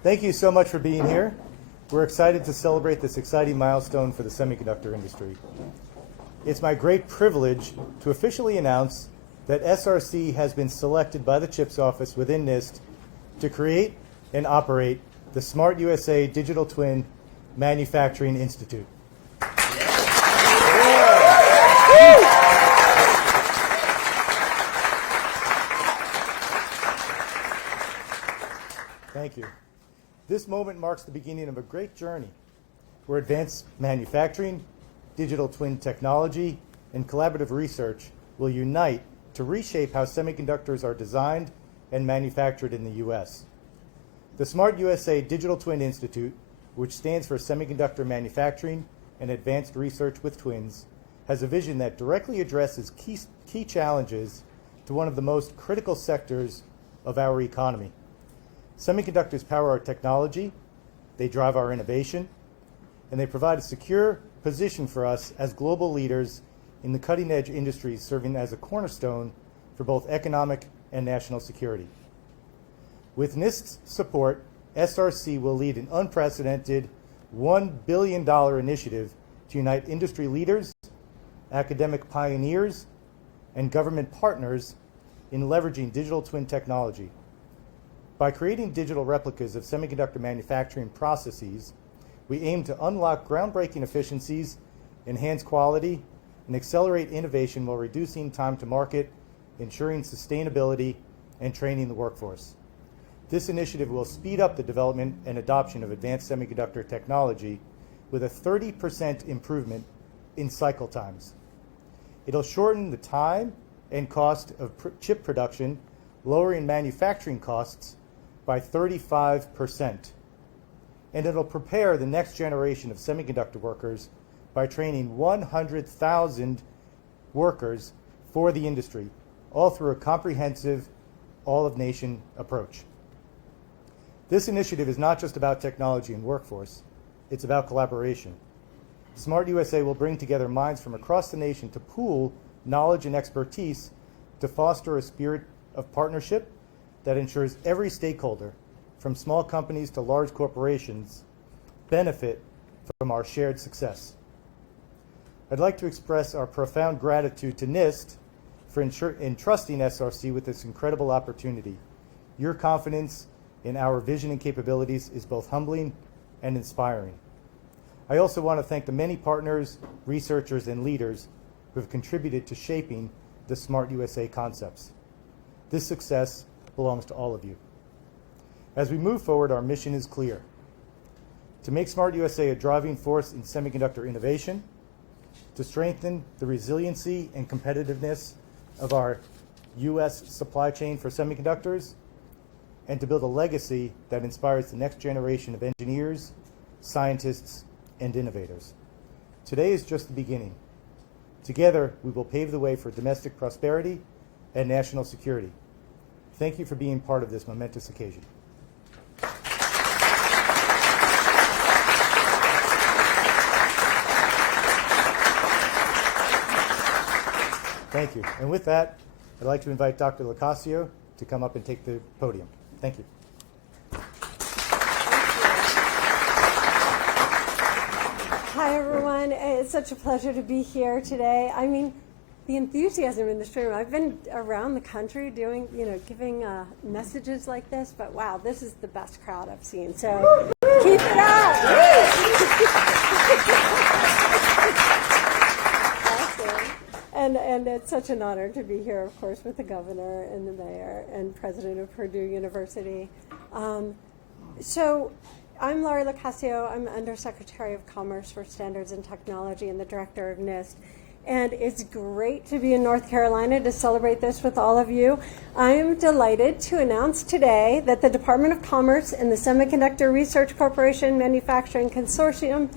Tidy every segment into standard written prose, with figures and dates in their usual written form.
Thank you so much for being here. We're excited to celebrate this exciting milestone for the semiconductor industry. It's my great privilege to officially announce that SRC has been selected by the CHIPS office within NIST to create and operate the Smart USA Digital Twin Manufacturing Institute. Thank you. This moment marks the beginning of a great journey where advanced manufacturing, digital twin technology, and collaborative research will unite to reshape how semiconductors are designed and manufactured in the U.S. The Smart USA Digital Twin Institute, which stands for Semiconductor Manufacturing and Advanced Research with Twins, has a vision that directly addresses key challenges to one of the most critical sectors of our economy. Semiconductors power our technology, they drive our innovation, and they provide a secure position for us as global leaders in the cutting-edge industries serving as a cornerstone for both economic and national security. With NIST's support, SRC will lead an unprecedented $1 billion initiative to unite industry leaders, academic pioneers, and government partners in leveraging digital twin technology. By creating digital replicas of semiconductor manufacturing processes, we aim to unlock groundbreaking efficiencies, enhance quality, and accelerate innovation while reducing time to market, ensuring sustainability, and training the workforce. This initiative will speed up the development and adoption of advanced semiconductor technology with a 30% improvement in cycle times. It'll shorten the time and cost of chip production, lowering manufacturing costs by 35%. And it'll prepare the next generation of semiconductor workers by training 100,000 workers for the industry, all through a comprehensive, all-of-nation approach. This initiative is not just about technology and workforce, it's about collaboration. Smart USA will bring together minds from across the nation to pool knowledge and expertise to foster a spirit of partnership that ensures every stakeholder, from small companies to large corporations, benefit from our shared success. I'd like to express our profound gratitude to NIST for entrusting SRC with this incredible opportunity. Your confidence in our vision and capabilities is both humbling and inspiring. I also want to thank the many partners, researchers, and leaders who have contributed to shaping the Smart USA concepts. This success belongs to all of you. As we move forward, our mission is clear: to make Smart USA a driving force in semiconductor innovation, to strengthen the resiliency and competitiveness of our U.S. supply chain for semiconductors, and to build a legacy that inspires the next generation of engineers, scientists, and innovators. Today is just the beginning. Together, we will pave the way for domestic prosperity and national security. Thank you for being part of this momentous occasion. Thank you. And with that, I'd like to invite Dr. Locascio to come up and take the podium. Thank you. Hi, everyone. It's such a pleasure to be here today. I mean, the enthusiasm in this room. I've been around the country doing, giving messages like this, but wow, this is the best crowd I've seen. So keep it up. Awesome. And it's such an honor to be here, of course, with the governor and the mayor and president of Purdue University. So I'm Laurie Locascio. I'm Undersecretary of Commerce for Standards and Technology and the director of NIST. And it's great to be in North Carolina to celebrate this with all of you. I am delighted to announce today that the Department of Commerce and the Semiconductor Research Corporation Manufacturing Consortium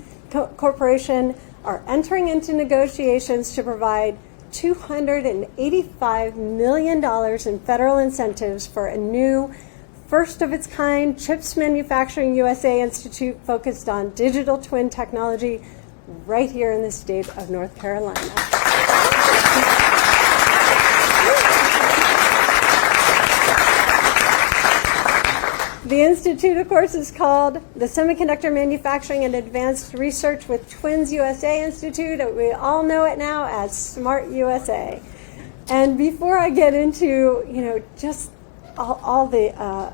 Corporation are entering into negotiations to provide $285 million in federal incentives for a new, first-of-its-kind CHIPS Manufacturing USA Institute focused on digital twin technology right here in the state of North Carolina. The institute, of course, is called the Semiconductor Manufacturing and Advanced Research with Twins USA Institute. We all know it now as Smart USA. And before I get into, just all the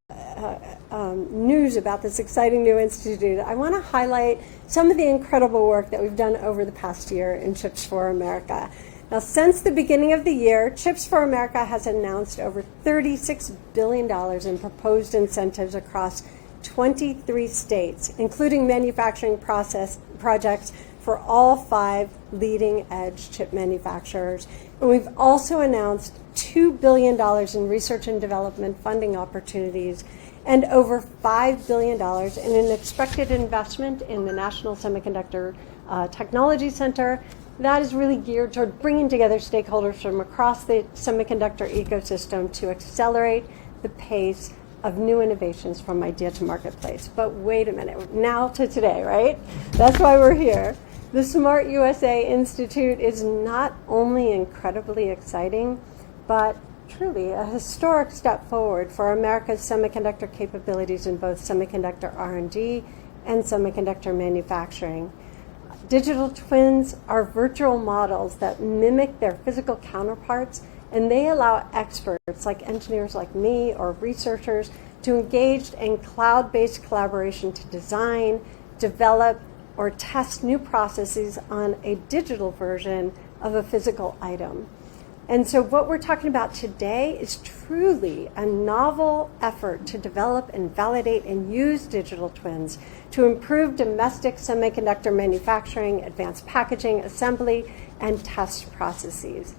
news about this exciting new institute, I want to highlight some of the incredible work that we've done over the past year in Chips for America. Now, since the beginning of the year, Chips for America has announced over $36 billion in proposed incentives across 23 states, including manufacturing process projects for all 5 leading-edge chip manufacturers. And we've also announced $2 billion in research and development funding opportunities and over $5 billion in an expected investment in the National Semiconductor Technology Center. That is really geared toward bringing together stakeholders from across the semiconductor ecosystem to accelerate the pace of new innovations from idea to marketplace. But wait a minute, now to today, right? That's why we're here. The Smart USA Institute is not only incredibly exciting, but truly a historic step forward for America's semiconductor capabilities in both semiconductor R&D and semiconductor manufacturing. Digital twins are virtual models that mimic their physical counterparts, and they allow experts like engineers like me or researchers to engage in cloud-based collaboration to design, develop, or test new processes on a digital version of a physical item. And so what we're talking about today is truly a novel effort to develop and validate and use digital twins to improve domestic semiconductor manufacturing, advanced packaging, assembly, and test processes.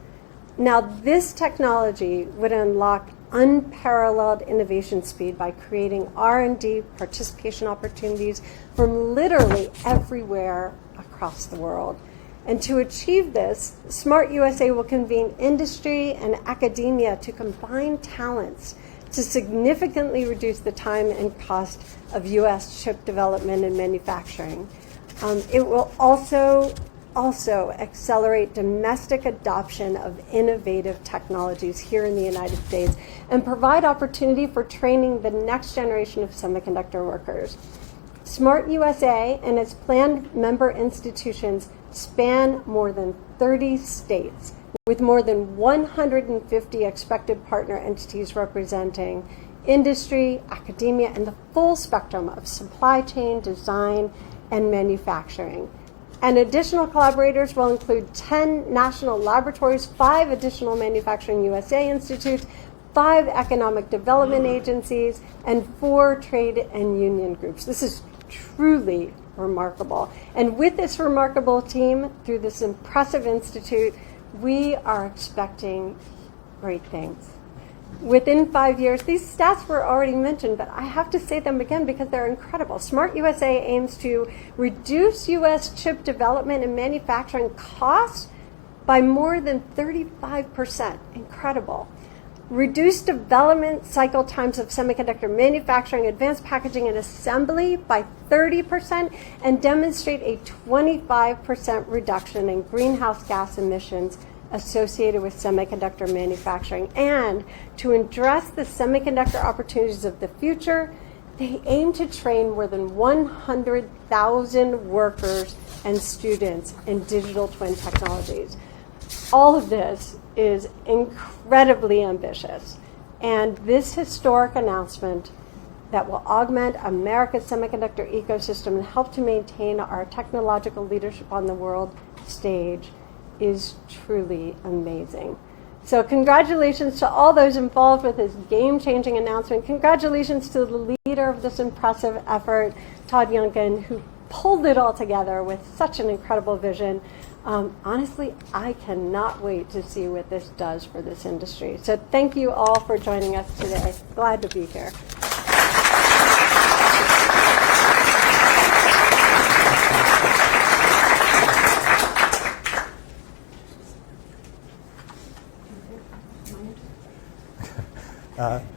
Now, this technology would unlock unparalleled innovation speed by creating R&D participation opportunities from literally everywhere across the world. And to achieve this, Smart USA will convene industry and academia to combine talents to significantly reduce the time and cost of U.S. chip development and manufacturing. It will also accelerate domestic adoption of innovative technologies here in the United States and provide opportunity for training the next generation of semiconductor workers. Smart USA and its planned member institutions span more than 30 states, with more than 150 expected partner entities representing industry, academia, and the full spectrum of supply chain, design, and manufacturing. And additional collaborators will include 10 national laboratories, 5 additional Manufacturing USA institutes, 5 economic development agencies, and 4 trade and union groups. This is truly remarkable. And with this remarkable team, through this impressive institute, we are expecting great things. Within 5 years, these stats were already mentioned, but I have to say them again because they're incredible. Smart USA aims to reduce U.S. chip development and manufacturing costs by more than 35%. Incredible. Reduce development cycle times of semiconductor manufacturing, advanced packaging, and assembly by 30%, and demonstrate a 25% reduction in greenhouse gas emissions associated with semiconductor manufacturing. And to address the semiconductor opportunities of the future, they aim to train more than 100,000 workers and students in digital twin technologies. All of this is incredibly ambitious, and this historic announcement that will augment America's semiconductor ecosystem and help to maintain our technological leadership on the world stage is truly amazing. So congratulations to all those involved with this game-changing announcement. Congratulations to the leader of this impressive effort, Todd Youngkin, who pulled it all together with such an incredible vision. Honestly, I cannot wait to see what this does for this industry. So thank you all for joining us today. Glad to be here.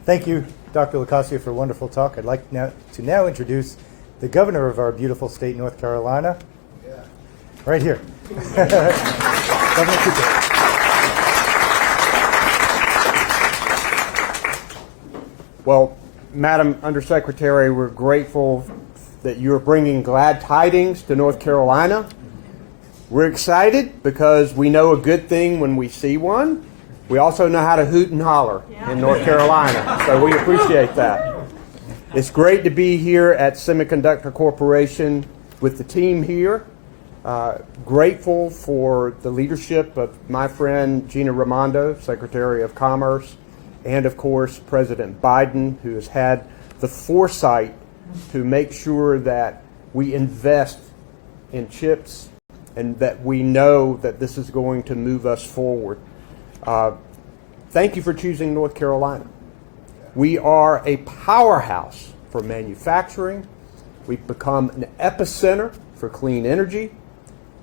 Thank you, Dr. Locascio, for a wonderful talk. I'd like to now introduce the governor of our beautiful state, North Carolina. Yeah. Right here. Governor Cooper. Well, Madam Undersecretary, we're grateful that you're bringing glad tidings to North Carolina. We're excited because we know a good thing when we see one. We also know how to hoot and holler in North Carolina, so we appreciate that. It's great to be here at Semiconductor Corporation with the team here. Grateful for the leadership of my friend Gina Raimondo, Secretary of Commerce, and of course President Biden, who has had the foresight to make sure that we invest in chips and that we know that this is going to move us forward. Thank you for choosing North Carolina. We are a powerhouse for manufacturing. We've become an epicenter for clean energy.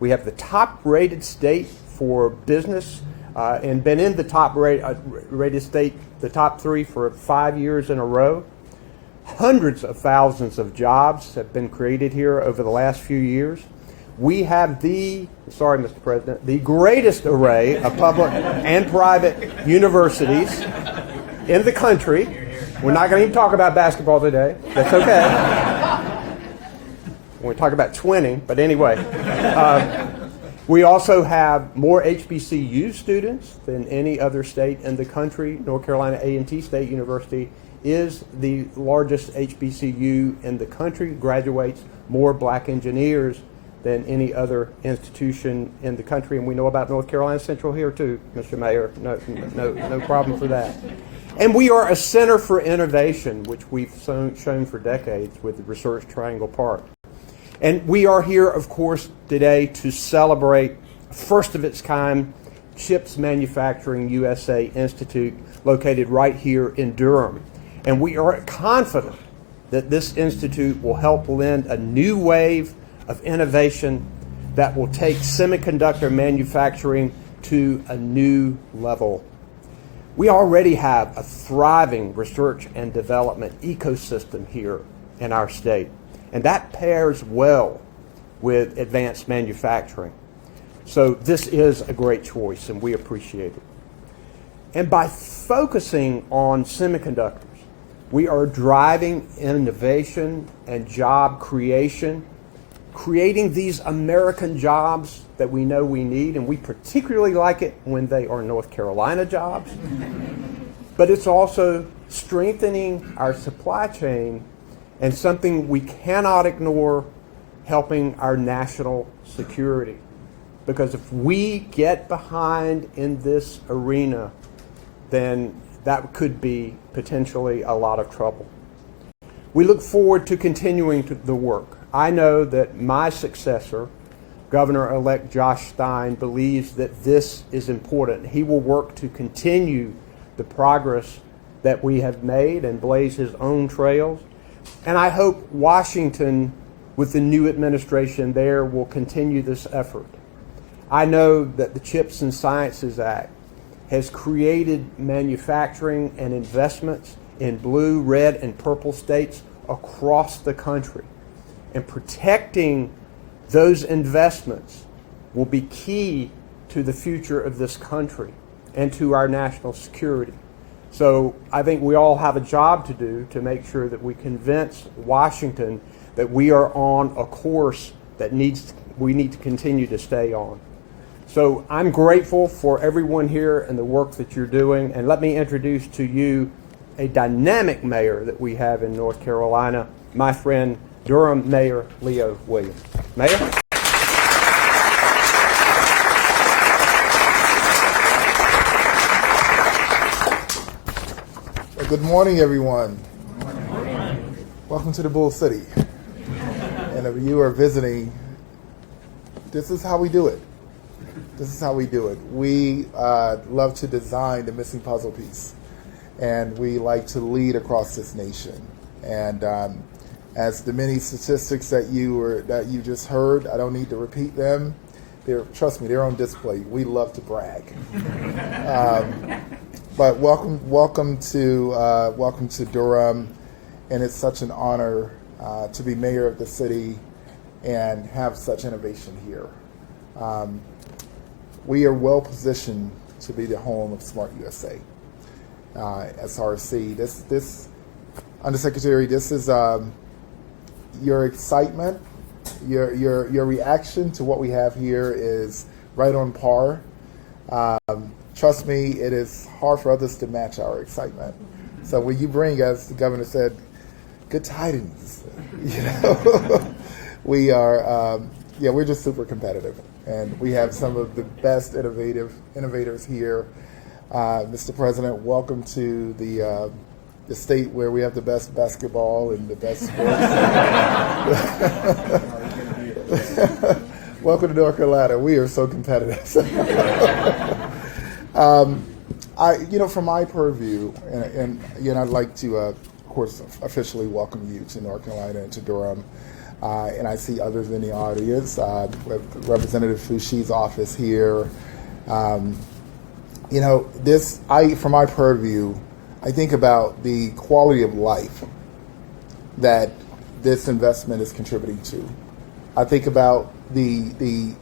We have the top-rated state for business and been in the top-rated state, the top 3 for 5 years in a row. Hundreds of thousands of jobs have been created here over the last few years. We have sorry, Mr. President, the greatest array of public and private universities in the country. We're not going to even talk about basketball today. That's okay. We're talking about twinning, but anyway. We also have more HBCU students than any other state in the country. North Carolina A&T State University is the largest HBCU in the country, graduates more black engineers than any other institution in the country. And we know about North Carolina Central here too, Mr. Mayor. No problem for that. And we are a center for innovation, which we've shown for decades with the Research Triangle Park. And we are here, of course, today to celebrate first of its kind Chips Manufacturing USA Institute located right here in Durham. And we are confident that this institute will help lend a new wave of innovation that will take semiconductor manufacturing to a new level. We already have a thriving research and development ecosystem here in our state, and that pairs well with advanced manufacturing. So this is a great choice, and we appreciate it. And by focusing on semiconductors, we are driving innovation and job creation, creating these American jobs that we know we need, and we particularly like it when they are North Carolina jobs. But it's also strengthening our supply chain and something we cannot ignore, helping our national security. Because if we get behind in this arena, then that could be potentially a lot of trouble. We look forward to continuing the work. I know that my successor, Governor-elect Josh Stein, believes that this is important. He will work to continue the progress that we have made and blaze his own trails. And I hope Washington, with the new administration there, will continue this effort. I know that the Chips and Sciences Act has created manufacturing and investments in blue, red, and purple states across the country. And protecting those investments will be key to the future of this country and to our national security. So I think we all have a job to do to make sure that we convince Washington that we are on a course that we need to continue to stay on. So I'm grateful for everyone here and the work that you're doing. And let me introduce to you a dynamic mayor that we have in North Carolina, my friend Durham Mayor Leo Williams. Mayor? Well, good morning, everyone. Good morning. Welcome to the Bull City. And if you are visiting, this is how we do it. This is how we do it. We love to design the missing puzzle piece, and we like to lead across this nation. And as the many statistics that you just heard, I don't need to repeat them. Trust me, they're on display. We love to brag. But welcome to Durham, and it's such an honor to be mayor of the city and have such innovation here. We are well positioned to be the home of Smart USA. SRC. Undersecretary, this is your excitement, your reaction to what we have here is right on par. Trust me, it is hard for others to match our excitement. So when you bring, as the governor said, good tidings, we are, we're just super competitive, and we have some of the best innovators here. Mr. President, welcome to the state where we have the best basketball and the best sports. Welcome to North Carolina. We are so competitive. From my purview, and I'd like to, of course, officially welcome you to North Carolina and to Durham. And I see others in the audience, Representative Fushi's office here. From my purview, I think about the quality of life that this investment is contributing to. I think about the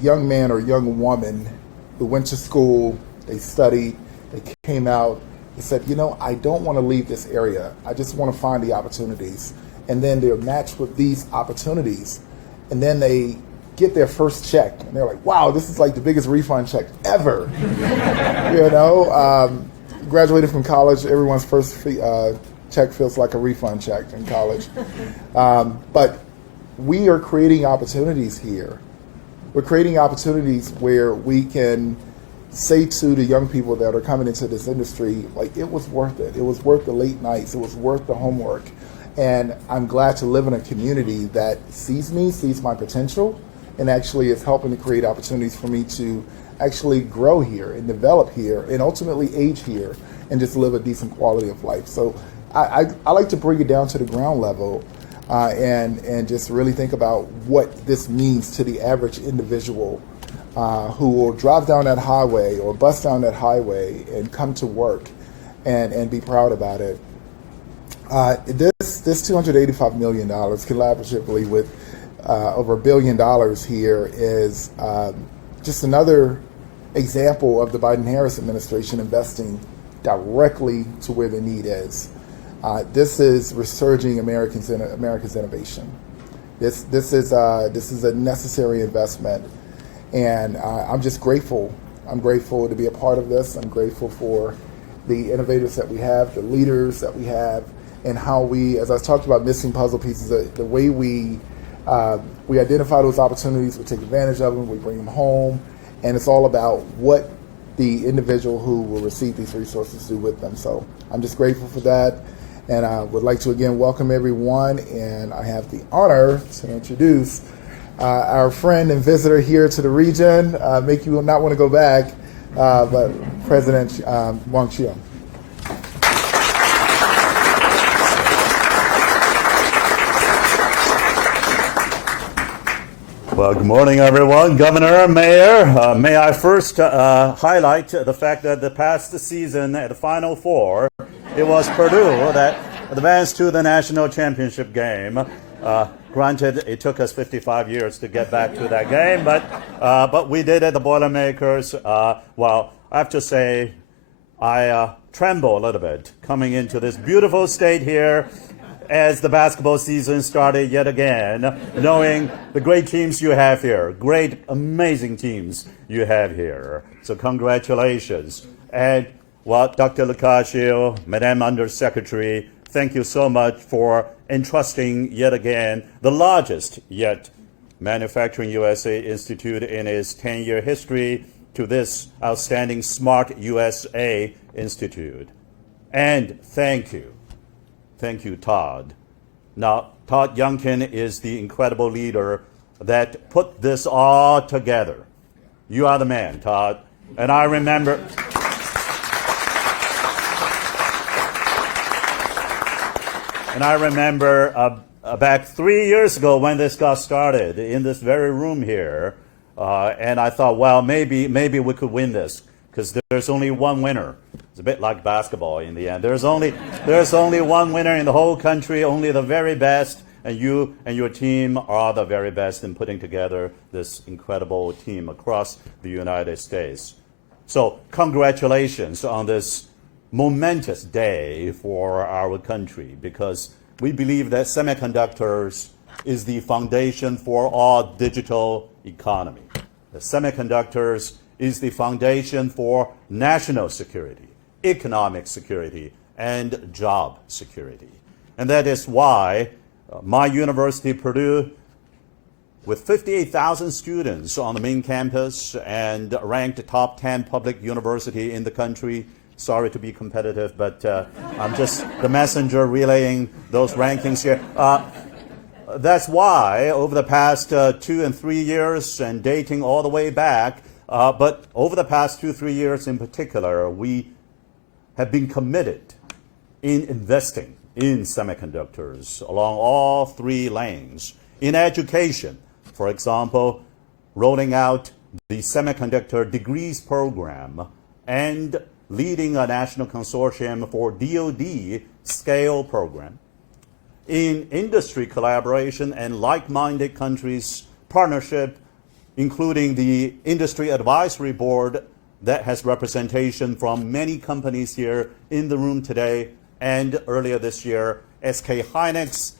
young man or young woman who went to school, they studied, they came out, they said, I don't want to leave this area. I just want to find the opportunities. And then they're matched with these opportunities. And then they get their first check. And they're like, wow, this is like the biggest refund check ever. Graduated from college, everyone's first check feels like a refund check in college. But we are creating opportunities here. We're creating opportunities where we can say to the young people that are coming into this industry, like, it was worth it. It was worth the late nights. It was worth the homework. And I'm glad to live in a community that sees me, sees my potential, and actually is helping to create opportunities for me to actually grow here and develop here and ultimately age here and just live a decent quality of life. So I like to bring it down to the ground level and just really think about what this means to the average individual who will drive down that highway or bust down that highway and come to work and be proud about it. This $285 million collaboratively with over $1 billion here is just another example of the Biden-Harris administration investing directly to where the need is. This is resurging America's innovation. This is a necessary investment, and I'm just grateful. I'm grateful to be a part of this. I'm grateful for the innovators that we have, the leaders that we have, and how we, as I talked about missing puzzle pieces, the way we identify those opportunities, we take advantage of them, we bring them home, and it's all about what the individual who will receive these resources do with them. So I'm just grateful for that. And I would like to again welcome everyone, and I have the honor to introduce our friend and visitor here to the region, make you not want to go back, but President Wang Xiong. Well, good morning, everyone. Governor, Mayor, may I first highlight the fact that the past season at the Final Four, it was Purdue that advanced to the national championship game. Granted, it took us 55 years to get back to that game, but we did it, the Boilermakers. Well, I have to say, I tremble a little bit coming into this beautiful state here as the basketball season started yet again, knowing the great teams you have here, great, amazing teams you have here. So congratulations. And Dr. Lucasio, Madam Undersecretary, thank you so much for entrusting yet again the largest yet Manufacturing USA Institute in its 10-year history to this outstanding Smart USA Institute. And thank you, Todd. Now, Todd Youngkin is the incredible leader that put this all together. You are the man, Todd. And I remember back 3 years ago when this got started in this very room here, and I thought, well, maybe we could win this because there's only one winner. It's a bit like basketball in the end. There's only one winner in the whole country, only the very best, and you and your team are the very best in putting together this incredible team across the United States. So congratulations on this momentous day for our country because we believe that semiconductors is the foundation for all digital economy. The semiconductors is the foundation for national security, economic security, and job security. And that is why my university, Purdue, with 58,000 students on the main campus and ranked top 10 public university in the country. Sorry to be competitive, but I'm just the messenger relaying those rankings here. That's why over the past 2 and 3 years and dating all the way back, but over the past 2-3 years in particular, we have been committed in investing in semiconductors along all 3 lanes. In education, for example, rolling out the semiconductor degrees program and leading a national consortium for DoD scale program. In industry collaboration and like-minded countries partnership, including the Industry Advisory Board that has representation from many companies here in the room today, and earlier this year, SK Hynix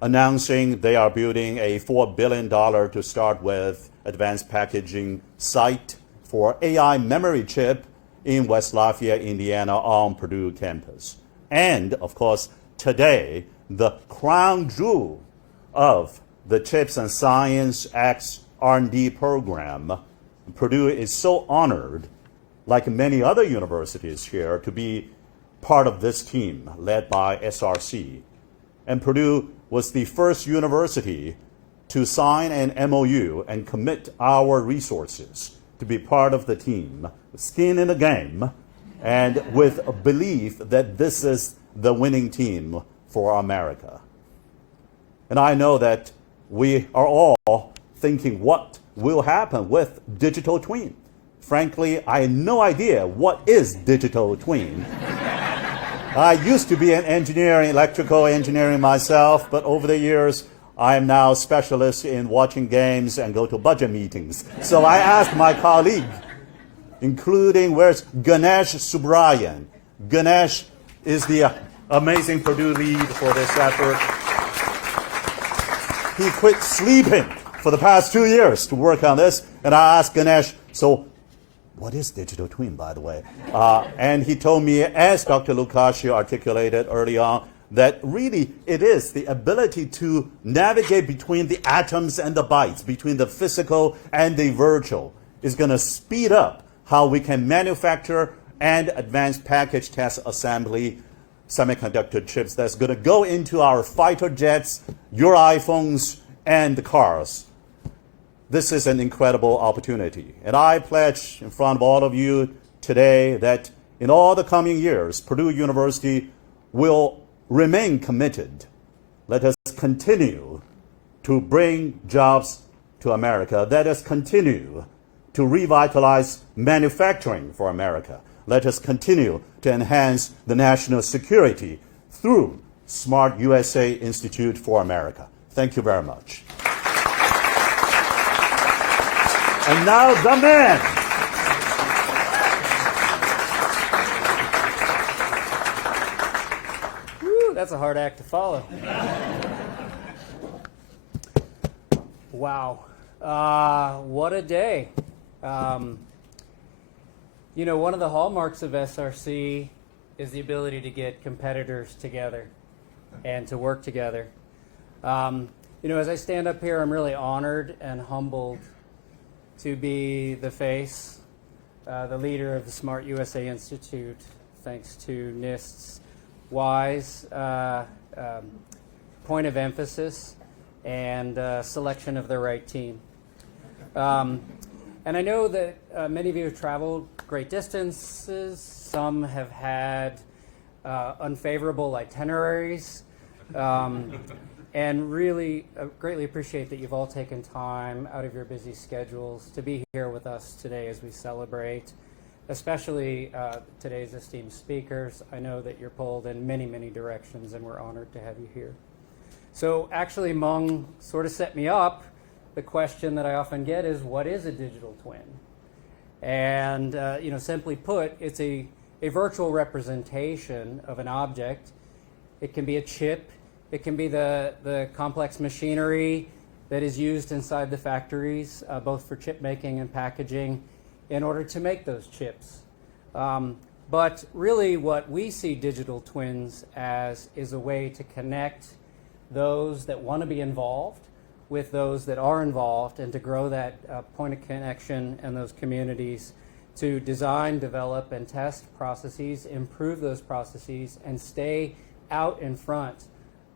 announcing they are building a $4 billion to start with advanced packaging site for AI memory chip in West Lafayette, Indiana on Purdue campus. And of course, today, the crown jewel of the Chips and Science Act's R&D program, Purdue is so honored, like many other universities here, to be part of this team led by SRC. And Purdue was the first university to sign an MOU and commit our resources to be part of the team, skin in the game, and with a belief that this is the winning team for America. And I know that we are all thinking what will happen with digital twin. Frankly, I had no idea what is digital twin. I used to be an engineering, electrical engineering myself, but over the years, I am now a specialist in watching games and go to budget meetings. So I asked my colleague, including where's Ganesh Subrayan. Ganesh is the amazing Purdue lead for this effort. He quit sleeping for the past 2 years to work on this, and I asked Ganesh, so what is digital twin, by the way? And he told me, as Dr. Lucascio articulated early on, that really it is the ability to navigate between the atoms and the bytes, between the physical and the virtual, is going to speed up how we can manufacture and advanced package test assembly semiconductor chips that's going to go into our fighter jets, your iPhones, and the cars. This is an incredible opportunity. And I pledge in front of all of you today that in all the coming years, Purdue University will remain committed. Let us continue to bring jobs to America. Let us continue to revitalize manufacturing for America. Let us continue to enhance the national security through Smart USA Institute for America. Thank you very much. And now the man. Woo, that's a hard act to follow. Wow. What a day. You know, one of the hallmarks of SRC is the ability to get competitors together and to work together. You know, as I stand up here, I'm really honored and humbled to be the face, the leader of the Smart USA Institute, thanks to NIST's wise point of emphasis and selection of the right team. And I know that many of you have traveled great distances. Some have had unfavorable itineraries. And really greatly appreciate that you've all taken time out of your busy schedules to be here with us today as we celebrate, especially today's esteemed speakers. I know that you're pulled in many, many directions, and we're honored to have you here. So actually, Mung sort of set me up. The question that I often get is, what is a digital twin? And you know, simply put, it's a a virtual representation of an object. It can be a chip. It can be the complex machinery that is used inside the factories, both for chip making and packaging, in order to make those chips. But really what we see digital twins as is a way to connect those that want to be involved with those that are involved, and to grow that point of connection and those communities to design, develop, and test processes, improve those processes, and stay out in front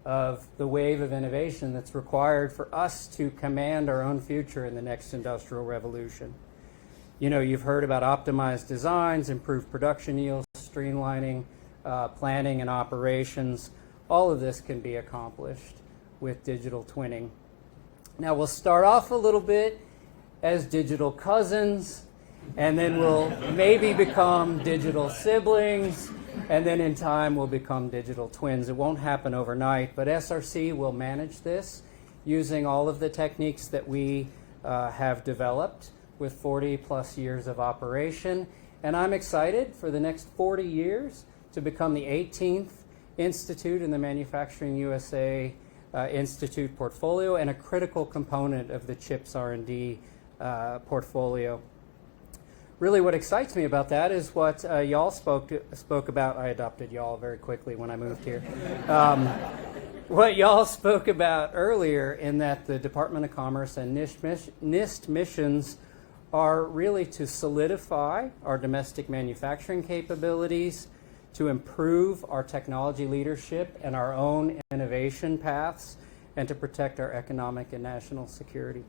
of the wave of innovation that's required for us to command our own future in the next industrial revolution. You know, you've heard about optimized designs, improved production yields, streamlining planning and operations. All of this can be accomplished with digital twinning. Now, we'll start off a little bit as digital cousins, and then we'll maybe become digital siblings, and then in time we'll become digital twins. It won't happen overnight, but SRC will manage this using all of the techniques that we have developed with 40 plus years of operation. And I'm excited for the next 40 years to become the 18th institute in the Manufacturing USA Institute portfolio, and a critical component of the CHIPS R&D portfolio. Really what excites me about that is what y'all spoke about. I adopted y'all very quickly when I moved here. What y'all spoke about earlier, in that the Department of Commerce and NIST missions are really to solidify our domestic manufacturing capabilities, to improve our technology leadership and our own innovation paths, and to protect our economic and national security.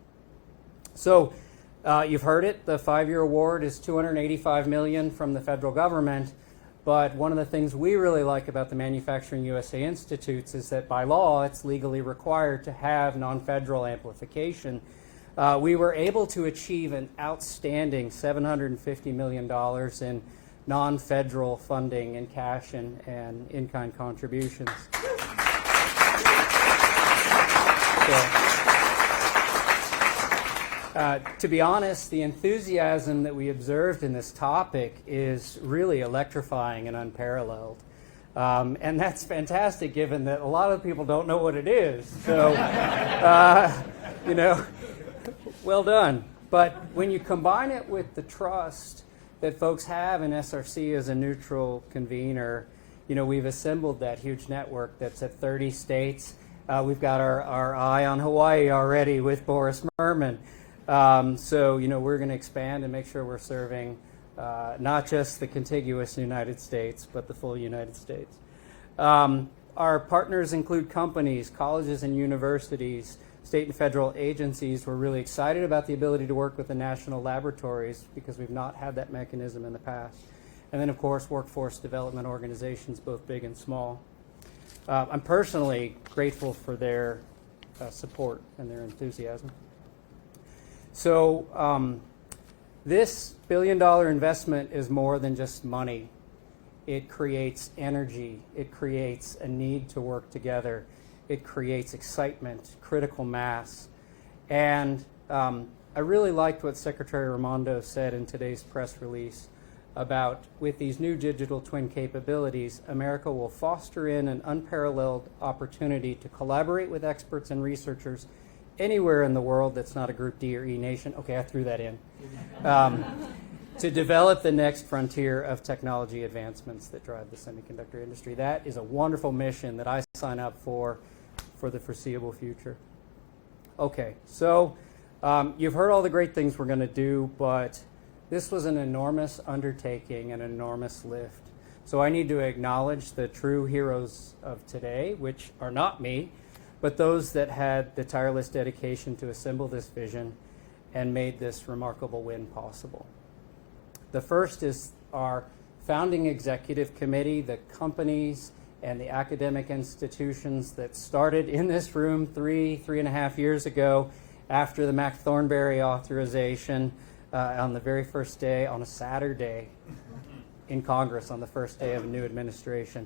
So you've heard it, the 5-year award is $285 million from the federal government, but one of the things we really like about the Manufacturing USA Institutes is that by law it's legally required to have non-federal amplification. We were able to achieve an outstanding $750 million in non-federal funding in cash and in-kind contributions. To be honest, the enthusiasm that we observed in this topic is really electrifying and unparalleled. And that's fantastic, given that a lot of people don't know what it is. So, you know, well done. But when you combine it with the trust that folks have in SRC as a neutral convener, you know, we've assembled that huge network that's at 30 states. We've got our eye on Hawaii already with Boris Merman. So, you know, we're going to expand and make sure we're serving not just the contiguous United States, but the full United States. Our partners include companies, colleges and universities, state and federal agencies. We're really excited about the ability to work with the national laboratories because we've not had that mechanism in the past. And then, of course, workforce development organizations, both big and small. I'm personally grateful for their support and their enthusiasm. So this billion-dollar investment is more than just money. It creates energy. It creates a need to work together. It creates excitement, critical mass. And I really liked what Secretary Raimondo said in today's press release about, with these new digital twin capabilities, America will foster in an unparalleled opportunity to collaborate with experts and researchers anywhere in the world that's not a Group D or E nation. Okay, I threw that in. To develop the next frontier of technology advancements that drive the semiconductor industry. That is a wonderful mission that I sign up for the foreseeable future. Okay, so you've heard all the great things we're going to do, but this was an enormous undertaking, an enormous lift. So I need to acknowledge the true heroes of today, which are not me, but those that had the tireless dedication to assemble this vision and made this remarkable win possible. The first is our founding executive committee, the companies and the academic institutions that started in this room three and a half years ago after the Mac Thornberry authorization on the very first day, on a Saturday in Congress, on the first day of a new administration.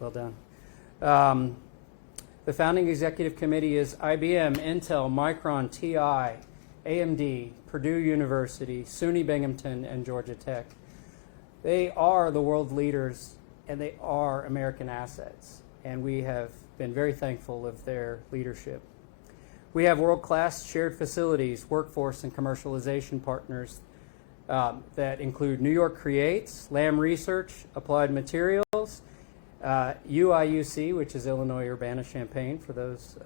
Well done. The founding executive committee is IBM, Intel, Micron, TI, AMD, Purdue University, SUNY Binghamton, and Georgia Tech. They are the world leaders, and they are American assets, and we have been very thankful of their leadership. We have world-class shared facilities, workforce, and commercialization partners that include New York Creates, Lamb Research, Applied Materials, UIUC, which is Illinois Urbana-Champaign, for those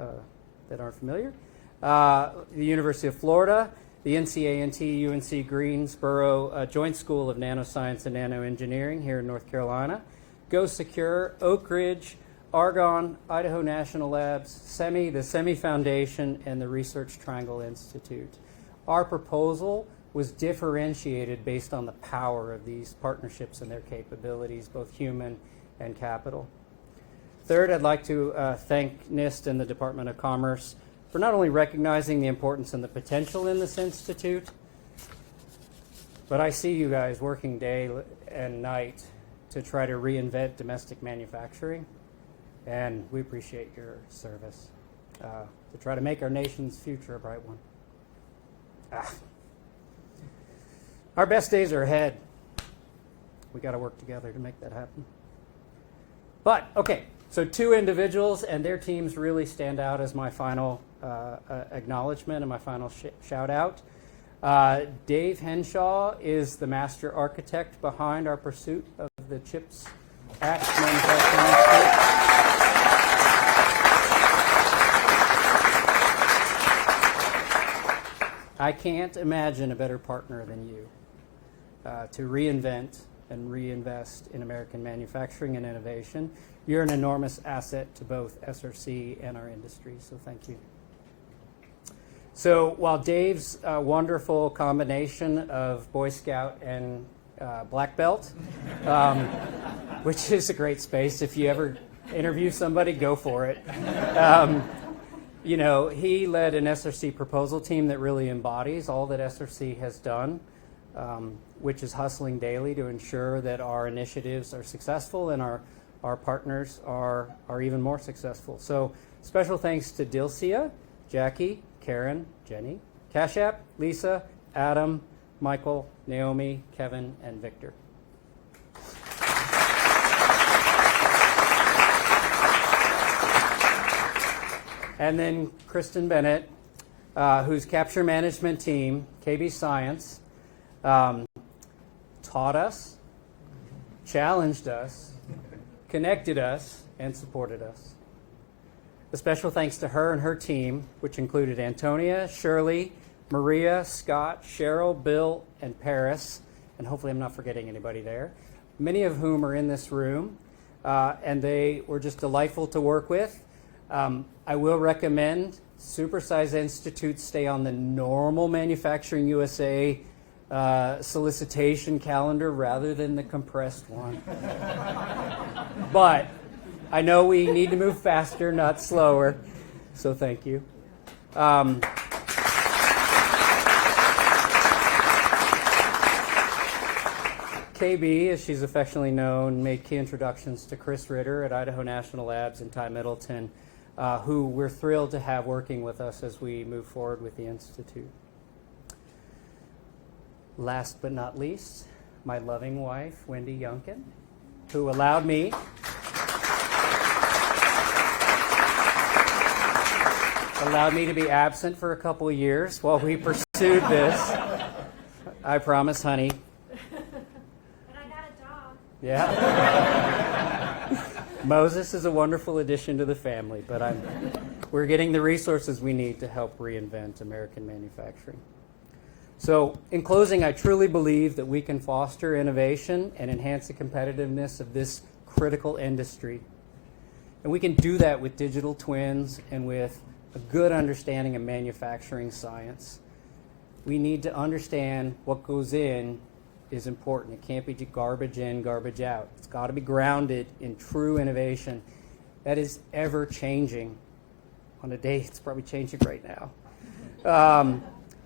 that aren't familiar, the University of Florida, the NCA&T UNC Greensboro Joint School of Nanoscience and Nanoengineering here in North Carolina, Go Secure, Oak Ridge, Argonne, Idaho National Labs, the SEMI Foundation, and the Research Triangle Institute. Our proposal was differentiated based on the power of these partnerships and their capabilities, both human and capital. Third, I'd like to thank NIST and the Department of Commerce for not only recognizing the importance and the potential in this institute, but I see you guys working day and night to try to reinvent domestic manufacturing, and we appreciate your service to try to make our nation's future a bright one. Our best days are ahead. We got to work together to make that happen. But, okay, so 2 individuals and their teams really stand out as my final acknowledgement and my final shout out. Dave Henshaw is the master architect behind our pursuit of the CHIPS Act manufacturing institute. I can't imagine a better partner than you to reinvent and reinvest in American manufacturing and innovation. You're an enormous asset to both SRC and our industry, so thank you. So while Dave's wonderful combination of Boy Scout and black belt, which is a great space, if you ever interview somebody, go for it. You know, he led an SRC proposal team that really embodies all that SRC has done, which is hustling daily to ensure that our initiatives are successful and our partners are even more successful. So special thanks to Dilcia, Jackie, Karen, Jenny, Cash App, Lisa, Adam, Michael, Naomi, Kevin, and Victor. And then Kristen Bennett, whose capture management team, KB Science, taught us, challenged us, connected us, and supported us. A special thanks to her and her team, which included Antonia, Shirley, Maria, Scott, Cheryl, Bill, and Paris, and hopefully I'm not forgetting anybody there, many of whom are in this room, and they were just delightful to work with. I will recommend Supersize Institute stay on the normal Manufacturing USA solicitation calendar rather than the compressed one. But I know we need to move faster, not slower, so thank you. KB, as she's affectionately known, made key introductions to Chris Ritter at Idaho National Labs and Ty Middleton, who we're thrilled to have working with us as we move forward with the Institute. Last but not least, my loving wife, Wendy Yunkin, who allowed me to be absent for a couple of years while we pursued this. I promise, honey. But I got a job. Yeah. Moses is a wonderful addition to the family, but we're getting the resources we need to help reinvent American manufacturing. So, in closing, I truly believe that we can foster innovation and enhance the competitiveness of this critical industry. And we can do that with digital twins and with a good understanding of manufacturing science. We need to understand what goes in is important. It can't be garbage in, garbage out. It's got to be grounded in true innovation that is ever changing. On a day, it's probably changing right now.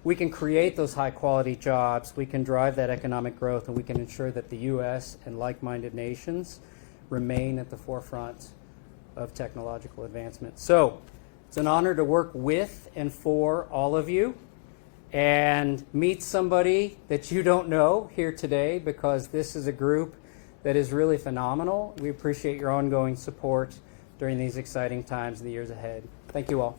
We can create those high quality jobs, we can drive that economic growth, and we can ensure that the U.S. and like-minded nations remain at the forefront of technological advancement. So, it's an honor to work with and for all of you. and meet somebody that you don't know here today, because this is a group that is really phenomenal. We appreciate your ongoing support during these exciting times in the years ahead. Thank you all.